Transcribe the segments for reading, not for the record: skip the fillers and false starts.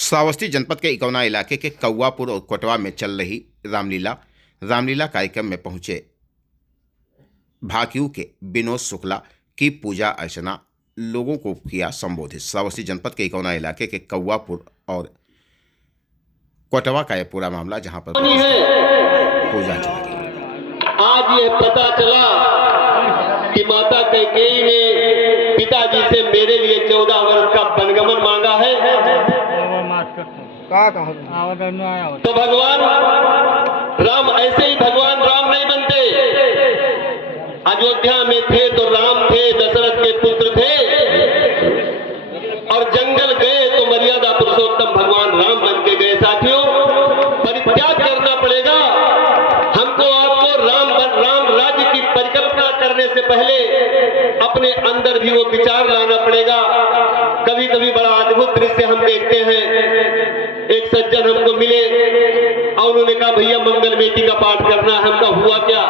श्रावस्ती जनपद के इकौना इलाके के कौवापुर और कोटवा में चल रही रामलीला कार्यक्रम में पहुंचे भाकियू के विनोद शुक्ला की पूजा अर्चना लोगों को किया संबोधित। श्रावस्ती जनपद के इकौना इलाके के कौवापुर और कोटवा का यह पूरा मामला जहां पर पूजा अर्चना की। आज यह पता चला कि माता कैकेयी ने पिताजी से मेरे लिए 14 वर्ष का वनगमन मांगा है। तो भगवान राम ऐसे ही भगवान राम नहीं बनते। अयोध्या में थे तो राम थे, दशरथ के पुत्र थे, और जंगल गए तो मर्यादा पुरुषोत्तम भगवान राम बन के गए। साथियों, परित्याग करना पड़ेगा हमको, आपको। राम राज्य की परिकल्पना करने से पहले अपने अंदर भी वो विचार लाना पड़ेगा। कभी कभी बड़ा अद्भुत दृश्य हम देखते हैं। एक सज्जन हमको मिले और उन्होंने कहा, भैया मंगल बेटी का पाठ करना है। हमका हुआ क्या?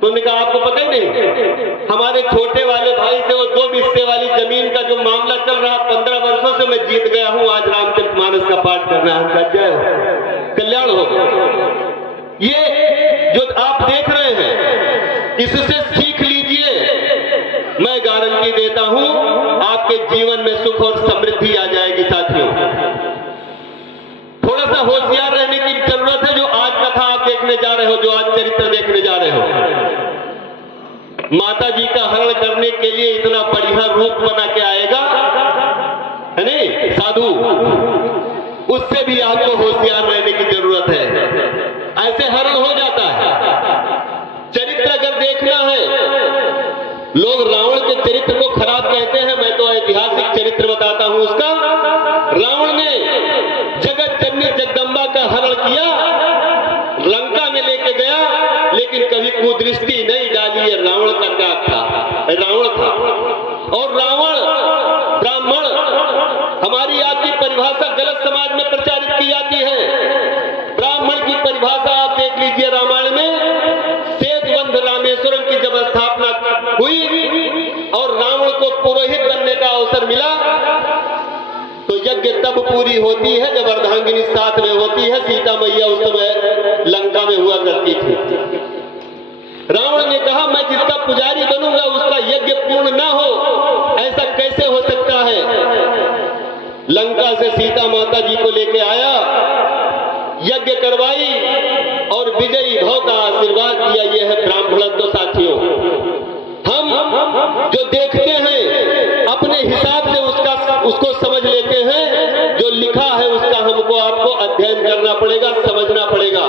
तो उन्होंने कहा, आपको पता ही नहीं, हमारे छोटे वाले भाई से वो 2 हिस्से वाली जमीन का जो मामला चल रहा 15 वर्षों से मैं जीत गया हूं। आज रामचरितमानस का पाठ करना है। हमका जय हो, कल्याण हो। ये जो आप देख रहे हैं, इससे सीख लीजिए। मैं गारंटी देता हूं आपके जीवन में सुख और समृद्धि आ जाएगी। साथियों, थोड़ा सा होशियार रहने की जरूरत है। जो आज कथा आप देखने जा रहे हो, जो आज चरित्र देखने जा रहे हो, माता जी का हरण करने के लिए इतना बढ़िया रूप बना के आएगा, है नहीं साधु? उससे भी आपको होशियार रहने की जरूरत है। ऐसे हरण हो जाता है। चरित्र अगर देखना है, लोग रावण के चरित्र को खराब कहते हैं, मैं तो ऐतिहासिक चरित्र बताता हूं उसका। रावण ने जगत जननी जगदम्बा का हरण किया, लंका में लेके गया, लेकिन कभी कुदृष्टि नहीं डाली। है रावण का त्याग था, रावण था। और रावण ब्राह्मण, हमारी आपकी परिभाषा गलत समाज में प्रचारित की जाती है। ब्राह्मण की परिभाषा आप देख लीजिए रामायण में। सेतुबंध रामेश्वरम की जब स्थापना हुई और रावण को पुरोहित बनने का अवसर मिला, तो यज्ञ तब पूरी होती है जब अर्धांगिनी साथ में होती है। सीता मैया उस समय लंका में हुआ करती थी। रावण ने कहा, मैं जिसका पुजारी बनूंगा उसका यज्ञ पूर्ण ना हो, ऐसा कैसे हो सकता है? लंका से सीता माता जी को लेके आया, यज्ञ करवाई और विजयी भव का आशीर्वाद दिया। यह है ब्राह्मणत्व। साथियों, हम जो देखते हैं अपने हिसाब से उसको समझ लेते हैं। जो लिखा है उसका हमको आपको अध्ययन करना पड़ेगा, समझना पड़ेगा।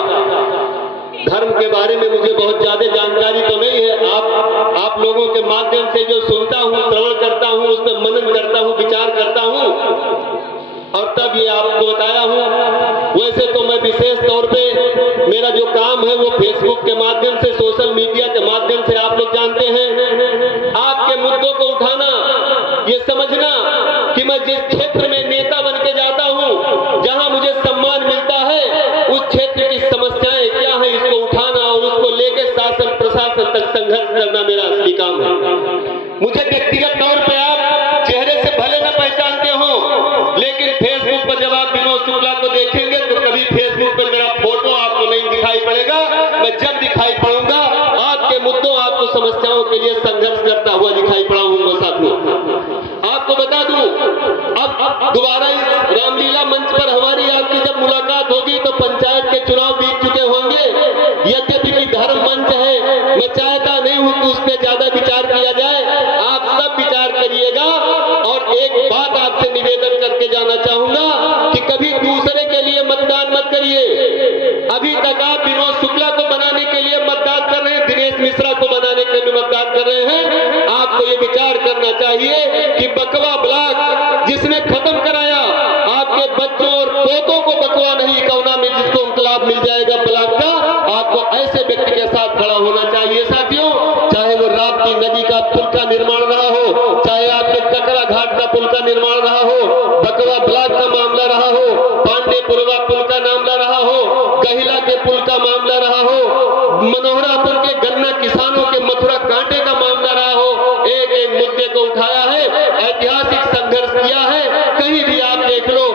धर्म के बारे में मुझे बहुत ज्यादा जानकारी तो नहीं है। आप लोगों के माध्यम से जो सुनता हूँ, श्रवण करता हूँ, उस पर मनन करता हूँ, विचार करता हूँ, और तब ये आपको बताया हूँ। वैसे तो मैं विशेष तौर पे मेरा जो काम है वो फेसबुक के माध्यम से, सोशल मीडिया के माध्यम से, आप लोग जानते हैं, आपके मुद्दों को उठाना, ये समझना कि मैं जिस क्षेत्र में नेता बन के जाता हूँ, जहां मुझे सम्मान मिलता है, उस क्षेत्र की समस्याएं क्या है, इसको उठाना और उसको लेकर शासन प्रशासन तक संघर्ष करना मेरा असली काम है। मुझे व्यक्तिगत तौर पे आप चेहरे से भले न पहचानते हो, लेकिन फेसबुक पर जब आप विनोद शुक्ला को देखेंगे तो कभी फेसबुक पर मेरा फोटो आपको नहीं दिखाई पड़ेगा। मैं जब दिखाई पड़ूंगा, आपके मुद्दों, आपको समस्याओं के लिए संघर्ष करता हुआ दिखाई पड़ाऊंगा। साथियों, आपको बता दूं, अब दोबारा इस रामलीला मंच पर हमारी आपकी जब मुलाकात होगी तो पंचायत के चुनाव बीत चुके होंगे। यद्यपि धर्म मंच है, मैं चाहता नहीं हूं कि उस पर ज्यादा विचार किया जाए। आप सब विचार करिएगा। और एक बात आपसे निवेदन करके जाना चाहूंगा कि कभी दूसरे के लिए मतदान मत करिए। अभी तक आप विनोद शुक्ला को बनाने के लिए मतदान कर रहे हैं, दिनेश मिश्रा को बनाने के लिए मतदान कर रहे हैं। आपको ये विचार करना चाहिए कि बकवा ब्लॉक जिसने खत्म कराया, आपके बच्चों और पोतों को बकवा नहीं, इकौना में जिसको इंकलाब मिल जाएगा ब्लॉक का, आपको ऐसे व्यक्ति के साथ खड़ा होना चाहिए। साथियों, चाहे वो राप्ती नदी का पुल का निर्माण रहा हो, चाहे आपके ककरा घाट का पुल का निर्माण रहा हो, बकवा ब्लॉक का मामला रहा हो, पांडेपुरवा पुल का मामला रहा हो, गहिला के पुल का मामला रहा हो, मनोहरापुर के गन्ना किसानों के मथुरा कांटे का मामला रहा हो, एक एक मुद्दे को उठाया है, ऐतिहासिक संघर्ष किया है। कहीं भी आप देख लो,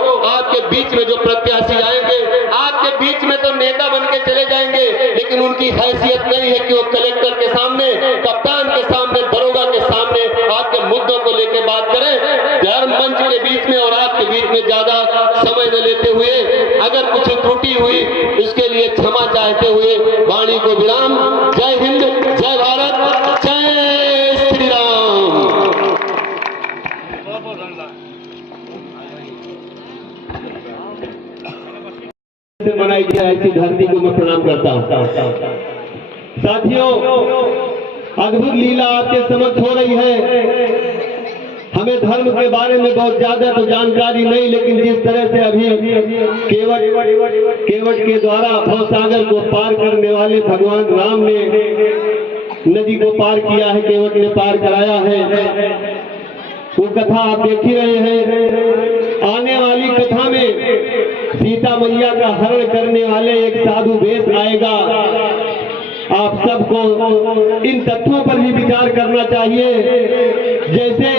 आपके बीच में जो प्रत्याशी आएंगे, आपके बीच में तो नेता बन के चले जाएंगे, लेकिन उनकी हैसियत नहीं है कि वो कलेक्टर के सामने, कप्तान के सामने, दरोगा के सामने आपके मुद्दों को लेकर बात करें। धर्म मंच के बीच में और आपके बीच में ज्यादा समय न लेते हुए, अगर कुछ त्रुटि हुई इसके लिए क्षमा चाहते हुए वाणी को विराम। जय हिंद, जय भारत, जय श्री राम। बनाई गया ऐसी धरती को मैं प्रणाम करता हूँ। साथियों, अद्भुत लीला आपके समक्ष हो रही है। हमें धर्म के बारे में बहुत ज्यादा तो जानकारी नहीं, लेकिन जिस तरह से अभी केवट के द्वारा भवसागर को पार करने वाले भगवान राम ने नदी को पार किया है, केवट ने पार कराया है, वो कथा आप देख ही रहे हैं। आने वाली कथा में सीता मैया का हरण करने वाले एक साधु वेश आएगा। आप सबको इन तथ्यों पर भी विचार करना चाहिए। जैसे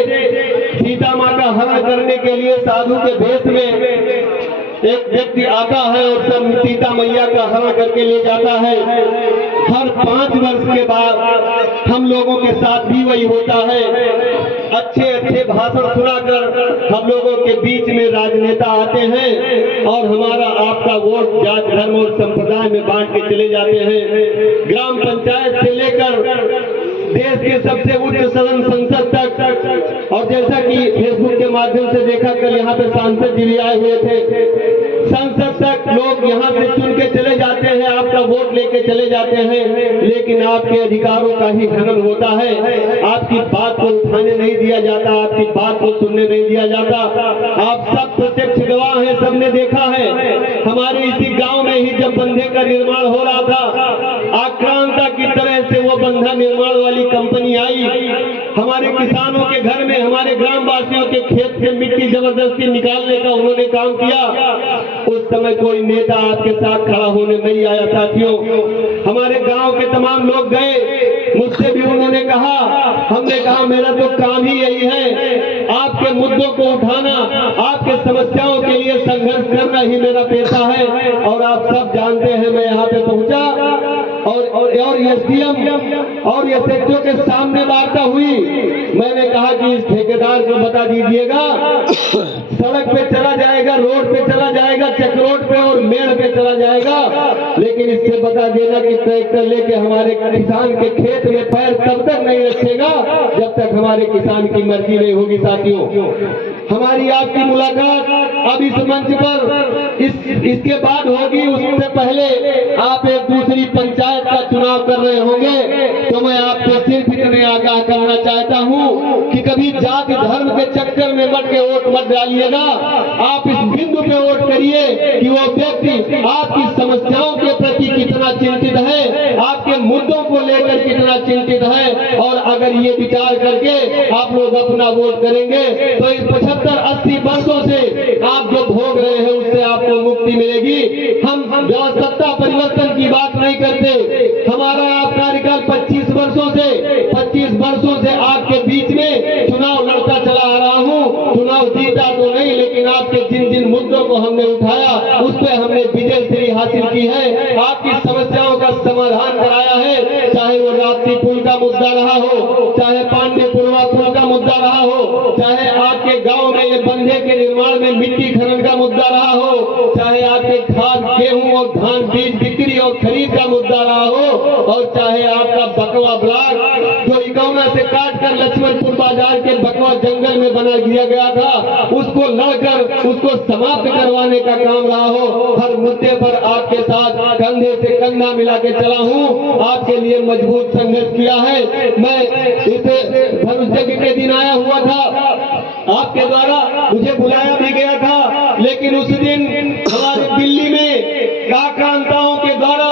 सीता माँ का हरण करने के लिए साधु के वेश में एक व्यक्ति आता है और सब सीता मैया का हरण करके ले जाता है। हर 5 वर्ष के बाद हम लोगों के साथ भी वही होता है। अच्छे अच्छे भाषण सुनाकर हम लोगों के बीच में राजनेता आते हैं और हमारा आपका वोट जात धर्म और संप्रदाय में बांट के चले जाते हैं। ग्राम पंचायत से लेकर देश के सबसे उच्च सदन संसद तक, और जैसा कि फेसबुक के माध्यम से देखा, कल यहाँ पे सांसद जी भी आए हुए थे, संसद तक लोग यहाँ से चुन के चले जाते हैं, आपका वोट लेके चले जाते हैं, लेकिन आपके अधिकारों का ही हनन होता है। आपकी बात को उठाने नहीं दिया जाता, आपकी बात को सुनने नहीं दिया जाता। आप सब प्रत्यक्ष गवाह हैं, सबने देखा है। हमारे इसी गांव में ही जब बंधे का निर्माण हो रहा था, आक्रांता की तरह से वो बंधा निर्माण वाली कंपनी आई, हमारे किसानों के घर में, हमारे ग्रामवासियों के खेत से मिट्टी जबरदस्ती निकालने का उन्होंने काम किया। उस समय कोई नेता आपके साथ खड़ा होने नहीं आया। साथियों, हमारे गांव के तमाम लोग गए, मुझसे भी उन्होंने कहा, हमने कहा मेरा तो काम ही यही है, आपके मुद्दों को उठाना, आपके समस्याओं के लिए संघर्ष करना ही मेरा पेशा है। और आप सब जानते हैं, मैं यहाँ पे पहुंचा और एसडीएम और एसएचओ के सामने वार्ता हुई। मैंने कहा कि इस ठेकेदार को बता दीजिएगा, सड़क पे चला जाएगा, रोड पे चला जाएगा, चक रोड पे और मेड़ पे चला जाएगा, लेकिन इससे बता देना कि ट्रैक्टर लेके हमारे किसान के खेत में पैर तब तक नहीं रखेगा जब तक हमारे किसान की मर्जी नहीं होगी। साथियों, हमारी आपकी मुलाकात अब इस मंच पर इसके बाद होगी, उससे पहले आप एक दूसरी पंचायत का चुनाव कर रहे होंगे, तो मैं आपको सिर्फ इतने आगाह करना चाहता हूँ कि कभी जाति धर्म के चक्कर में मत के वोट मत डालिएगा। आप इस बिंदु पे वोट करिए कि वो व्यक्ति आपकी समस्याओं के प्रति कितना चिंतित है, आपके मुद्दों को लेकर कितना चिंतित है। और अगर ये विचार करके आप लोग अपना वोट करेंगे तो इस 75-80 वर्षों से आप जो भोग रहे हैं उससे आपको मुक्ति मिलेगी। हम सत्ता परिवर्तन की बात नहीं करते, हमारा आप कार्यकाल 25 वर्षों से आपके बीच में चुनाव लड़ता चला आ रहा हूँ। चुनाव जीता तो नहीं, लेकिन आपके जिन जिन मुद्दों को हमने उठाया उस पर हमने विजय श्री हासिल की है, आपकी समस्याओं का समाधान कराया है। चाहे वो राप्ती पुल का मुद्दा रहा हो, चाहे पांडेपुरवा पुल का मुद्दा रहा हो, चाहे आपके गांव में ये बंधे के निर्माण में मिट्टी खनन का मुद्दा रहा हो, चाहे आपके खाद गेहूं और धान बीज बिक्री और खरीद का मुद्दा रहा हो, और चाहे आपका बकवा ब्लॉक जो इकौना से काट कर लक्ष्मणपुर बाजार के बकवा जंगल में बना दिया गया था, उसको लड़कर उसको समाप्त करवाने का काम रहा हो, हर मुद्दे पर आपके साथ कंधे से कंधा मिला के चला हूँ, आपके लिए मजबूत संघर्ष किया है। मैं इस धनुष यज्ञ के दिन आया हुआ था, आपके द्वारा मुझे बुलाया भी गया था, लेकिन उस दिन हमारे दिल्ली में आक्रांताओं के द्वारा,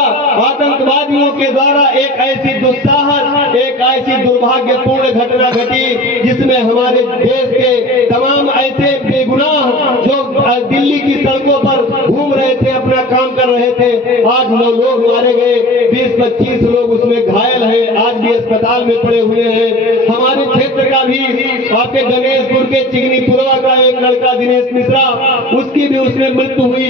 आतंकवादियों के द्वारा एक ऐसी दुस्साहस, एक ऐसी दुर्भाग्यपूर्ण घटना घटी जिसमें हमारे देश के तमाम ऐसे बेगुनाह जो दिल्ली की सड़कों पर घूम रहे थे, अपना काम कर रहे थे। आज 9 लोग मारे गए, 20-25 लोग उसमें घायल हैं, आज भी अस्पताल में पड़े हुए हैं। हमारे क्षेत्र का भी आपके गणेशपुर के चिगनीपुरवा का एक लड़का दिनेश मिश्रा, उसकी भी उसमें मृत्यु हुई।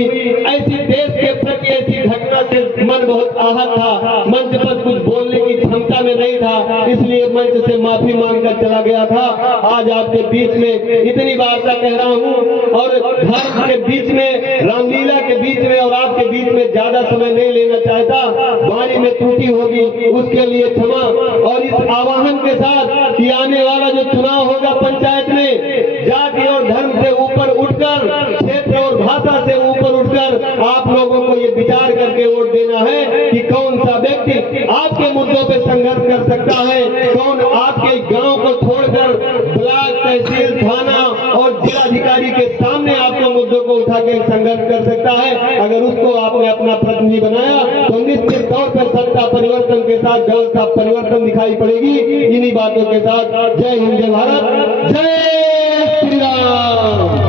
ऐसी देश के प्रति ऐसी घटना से मन बहुत आहत था, मंच पर कुछ बोलने की क्षमता में नहीं था, इसलिए मंच से माफी मांगकर चला गया था। आज आपके बीच में इतनी वार्ता कह रहा हूँ और धर्म के बीच में, रामलीला के बीच में और आपके बीच में ज्यादा समय नहीं लेना चाहता। वाणी में त्रुटि होगी, उसके लिए क्षमा। और इस आह्वान के साथ कि आने वाला जो चुनाव होगा पंचायत में, जाति और धर्म से ऊपर उठकर, क्षेत्र और भाषा से ऊपर उठकर आप लोगों को ये विचार करके वोट देना है कि कौन सा व्यक्ति आपके मुद्दों पे संघर्ष कर सकता है, कौन आपके गांव को छोड़कर ब्लॉक, तहसील, थाना और जिलाधिकारी के सामने आपके मुद्दों को उठा के संघर्ष कर सकता है। अगर उसको आपने अपना प्रतिनिधि बनाया तो निश्चित तौर पर सत्ता परिवर्तन के साथ व्यवस्था परिवर्तन दिखाई पड़ेगी। इन्हीं बातों के साथ जय हिंद, जय भारत, जय श्री राम।